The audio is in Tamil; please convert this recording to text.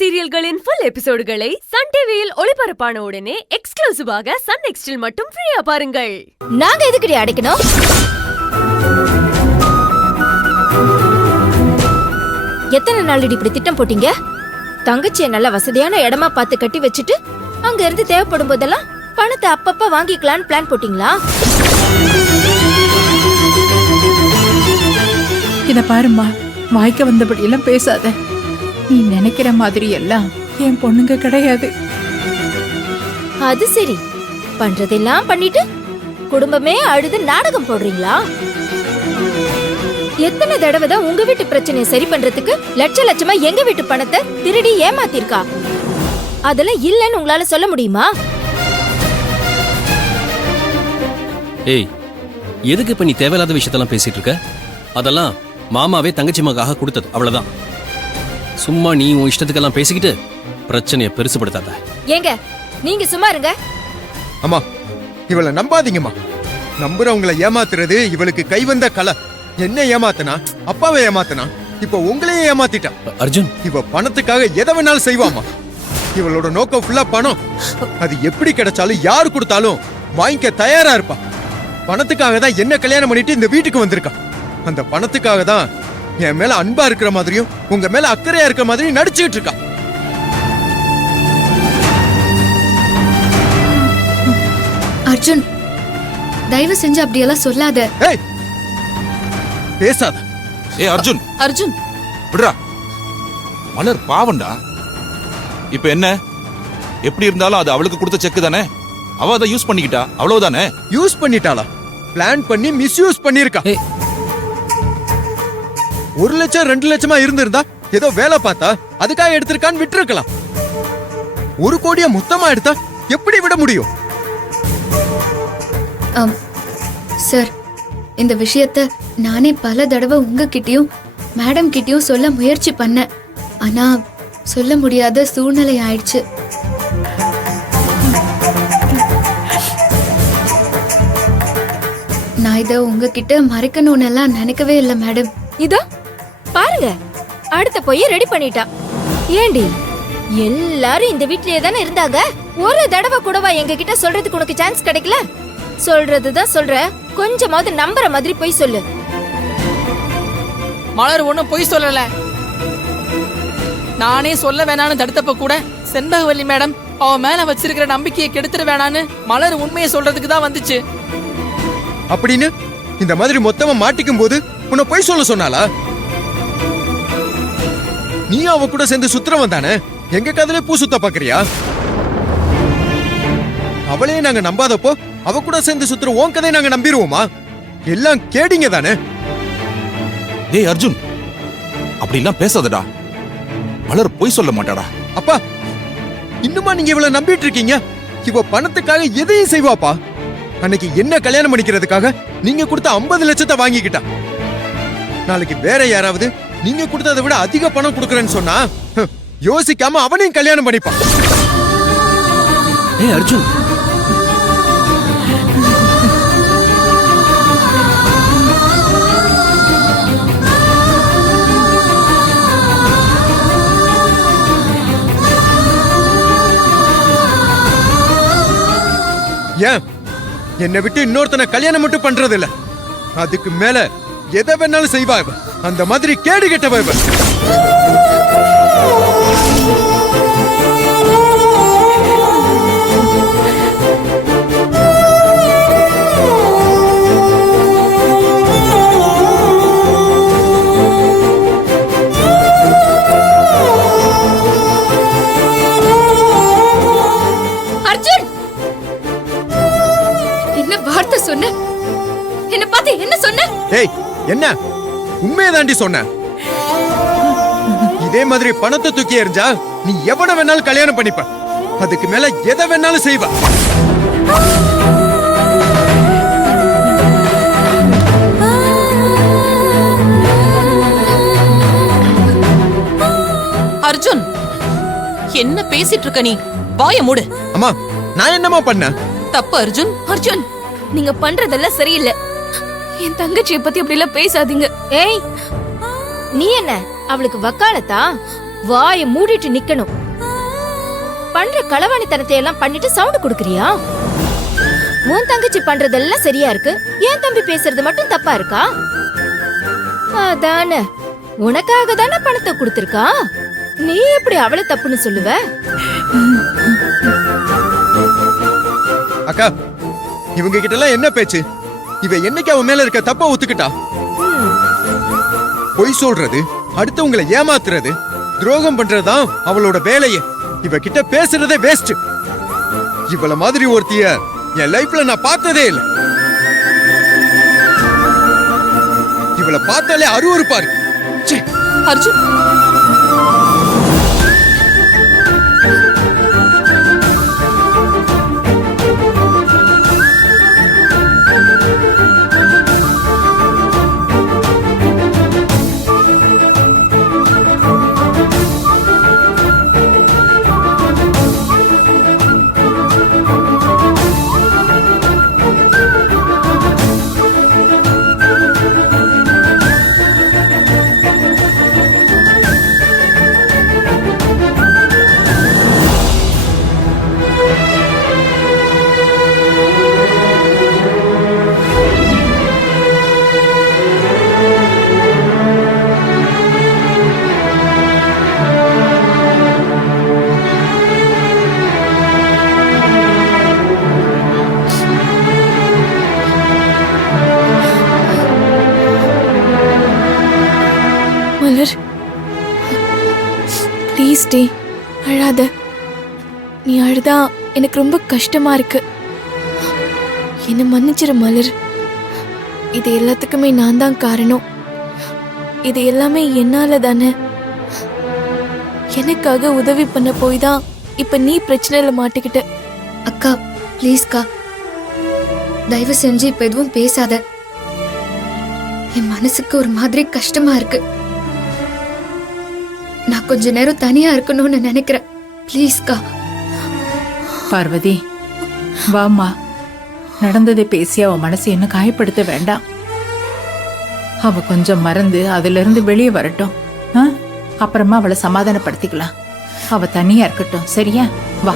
சீரியல்களின் ஃபுல் எபிசோடுகளை சன் டிவியில் ஒளிபரப்பான உடனே எக்ஸ்க்ளூசிவாக சன் நெக்ஸ்டில் மட்டும் ஃப்ரீயா பாருங்கள். நாங்க எதுக்குடி அடைக்கணும்? எத்தனை நாள் இப்படி திட்டம் போட்டீங்க? தங்கச்சிய நல்ல வசதியான இடமா பார்த்து கட்டி வச்சுட்டு அங்க இருந்து தேவைப்படும் போதெல்லாம் பணத்தை அப்பப்ப வாங்கிக்கலான்னு பிளான் போட்டீங்களா? இத பாருமா, வாய்க்க வந்தபடி எல்லாம் பேசாத. நீ நினைக்கிற மாதிரி எல்லாம் என் பொண்ணுங்க கிடையாது. அது சரி, பண்றதெல்லாம் பண்ணிட்டு குடும்பமே அழுது நாடகம் போடுறீங்களா? எத்தனை தடவை தான் உங்க வீட்டு பிரச்சனையை சரி பண்றதுக்கு லட்சமா எங்க வீட்டு பணத்தை திருடி ஏமாத்திருக்கா? அதெல்லாம் இல்லன்னு உங்களால சொல்ல முடியுமா? ஏய், எதுக்கு இப்ப நீ தேவையில்லாத விஷயத்தெல்லாம் பேசிட்டு இருக்க? அதெல்லாம் மாமாவே தங்கச்சி மகாக கொடுத்தது, அவ்வளவுதான். சும்மா நீ உன் இஷ்டத்துக்கெல்லாம் பேசிக்கிட்டு பிரச்சனையை பெருசுபடுத்தாத. ஏங்க நீங்க சும்மா இருங்க. அம்மா, இவளை நம்பாதீங்கம்மா. நம்புறவங்களை ஏமாத்துறது இவளுக்கு கைவந்த கலை. என்ன ஏமாத்தனா? அப்பாவை ஏமாத்தனா? இப்ப உங்களையே ஏமாத்திட்டா. அர்ஜுன், இவ பணத்துக்காக எதை வேணாலும் செய்வாமா. இவளோட நோக்கம் ஃபுல்லா பணம். அது எப்படி கிடைச்சாலும் யாரு கொடுத்தாலும் வாங்கிக்க தயாரா இருப்பா. பணத்துக்காக தான் என்ன கல்யாணம் பண்ணிட்டு இந்த வீட்டுக்கு வந்திருக்கா. அந்த பணத்துக்காக தான் என் மேல அன்பா இருக்கிற மாதிரியும் உங்க மேல அக்கறையா இருக்கிற மாதிரியும் நடிச்சுக்கிட்டு இருக்கா. அர்ஜுன், தயவு செஞ்சு அப்படியெல்லாம் சொல்லாத. ஏய், பேசாத. ஏய் அர்ஜுன், அர்ஜுன் விடுறா. மலர் பாவண்டா. இப்ப என்ன? எப்படி இருந்தாலும் அது அவளுக்கு கொடுத்த செக் தானே. அவ அதை யூஸ் பண்ணிக்கிட்டா, அவ்வளவுதானே. யூஸ் பண்ணிட்டாளா? பிளான் பண்ணி மிஸ்யூஸ் பண்ணிருக்கா. 1 லட்சம் 2 லட்சமா இருந்திருந்தா ஏதோ வேலை பார்த்தா அதுக்காக எடுத்திருக்கான்னு விட்டுருக்கலாம். 1 கோடியா மொத்தமா எடுத்தா எப்படி விட முடியும்? சார், இந்த விஷயத்த நானே பல தடவை உங்ககிட்டயும் மேடம் கிட்டயும் சொல்ல முயற்சி பண்ணேன். ஆனா சொல்ல முடியாத சூழ்நிலை ஆயிடுச்சு. நான் இத உங்ககிட்ட மறைக்கணும்னு எல்லாம் நினைக்கவே இல்லை மேடம். இதோ பாருங்க, அடுத்த போய் ரெடி பண்ணிட்டா. ஏண்டி, எல்லாரும் இந்த வீட்லயே தானே இருந்தாங்க. ஒரு தடவை கூடவா எங்க கிட்ட சொல்றதுக்கு உனக்கு சான்ஸ் கிடைக்கல? சொல்றதுதான் சொல்ற, கொஞ்சமாவது நம்புற மாதிரி போய் சொல்லு. மலர் ஒண்ணும் பொய் சொல்லல. நானே சொல்ல வேணான்னு தடுத்தப்ப கூட செண்பகவல்லி மேடம் அவ மேல வச்சிருக்கிற நம்பிக்கையை கெடுத்துட வேணான்னு மலர் உண்மையை சொல்றதுக்கு தான் வந்துச்சு. அப்படின்னு இந்த மாதிரி மொத்தமா மாட்டிக்கும் போது உன்னை போய் சொல்ல சொன்னாலா? நீ அவ கூட சேர்ந்து சுத்துறவன் தானே. எங்க கதையில பூ சுத்த பாக்குறியா? அவளையே நாங்க நம்பாதப்போ அவ கூட சேர்ந்து சுத்துற உன் கதையை நாங்க நம்பிடுவோமா? எல்லாம் கேடிங்க தானே. டேய் அர்ஜுன், அப்படி எல்லாம் பேசாதடா. மலர் பொய் சொல்ல மாட்டாடா. அப்பா, இன்னுமா நீங்க இவளை நம்பிட்டு இருக்கீங்க? இவ பணத்துக்காக எதையும் செய்வாப்பா. அன்னைக்கு என்ன கல்யாணம் பண்ணிக்கிறதுக்காக நீங்க கொடுத்த 50 லட்சத்தை வாங்கிக்கிட்டா. நாளைக்கு வேற யாராவது நீங்க கொடுத்ததை விட அதிக பணம் கொடுக்கறேன்னு சொன்னா யோசிக்காம அவனையும் கல்யாணம் பண்ணிப்பான். ஏய் அர்ஜுன், ஏன் என்னை விட்டு இன்னொருத்தனை கல்யாணம் மட்டும் பண்றது இல்ல, அதுக்கு மேல எதை வேணாலும் செய்வா இவ. அந்த மாதிரி கேடு கெட்டவ இவ. அர்ஜுன், என்ன வார்த்தை சொன்ன? என்ன பார்த்து என்ன சொன்ன? ஏய், என்ன உண்மையை தாண்டி சொன்ன. இதே மாதிரி பணத்தை தூக்கி எறிஞ்சா நீ எவன வேணாலும் கல்யாணம் பண்ணிப்ப. அதுக்கு மேல எதை வேணாலும் செய்வ. அர்ஜுன், என்ன பேசிட்டு இருக்க நீ? வாய மூடு. அம்மா, நான் என்னமா பண்ண? தப்பு அர்ஜுன். அர்ஜுன், நீங்க பண்றதெல்லாம் சரியில்லை. என் தங்கச்சியை பத்தி அப்படி எல்லாம் பேசாதீங்க. ஏய், நீ என்ன அவளுக்கு வக்காலத்தா? வாயை மூடிட்டு நிக்கணும். பண்ற களவாணித்தனத்தை எல்லாம் பண்ணிட்டு சவுண்ட் குடுக்கறியா? உன் தங்கச்சி பண்றதெல்லாம் சரியா இருக்கு, என் தம்பி பேசுறது மட்டும் தப்பா இருக்கா? அதானே, உனக்காக தானே பணத்தை கொடுத்திருக்கா, நீ எப்படி அவளை தப்புன்னு சொல்லுவ? அக்கா, இவங்க கிட்ட எல்லாம் என்ன பேச்சு? இவ என்னைக்கு அவன் மேல இருக்க தப்பா ஒத்துக்கிட்டா? பொய் சொல்றது, அடுத்தவங்களை ஏமாத்துறது, துரோகம் பண்றதுதான் அவளோட வேலையே. இவ கிட்ட பேசுறதே வேஸ்ட். இவள மாதிரி ஒருத்திய என் லைஃப்ல நான் பார்த்ததே இல்ல. இவளை பார்த்தாலே அருவருப்பா இருக்கு. ச்சே. அர்ஜுன், மலர், ப்ளீஸ் டே, அழாத. நீ அழுதா எனக்கு ரொம்ப கஷ்டமா இருக்கு. என்ன மன்னிச்சிரு மலர். இது எல்லாத்துக்குமே நான் தான் காரணம். இது எல்லாமே என்னால தானே. எனக்காக உதவி பண்ண போய் தான் இப்ப நீ பிரச்சனையில மாட்டிக்கிட்ட. அக்கா ப்ளீஸ்க்கா, தயவு செஞ்சு இப்ப எதுவும் பேசாத. என் மனசுக்கு ஒரு மாதிரி கஷ்டமா இருக்கு. நான் கொஞ்ச நேரம் தனியா இருக்கணும்னு நினைக்கிறேன். ப்ளீஸ்க்கா. பார்வதி, வாம்மா. நடந்ததை பேசி அவ மனசை இன்னும் காயப்படுத்த வேண்டாம். அவ கொஞ்சம் மறந்து அதுல இருந்து வெளியே வரட்டும். அப்புறமா அவளை சமாதானப்படுத்திக்கலாம். அவ தனியா இருக்கட்டும், சரியா? வா.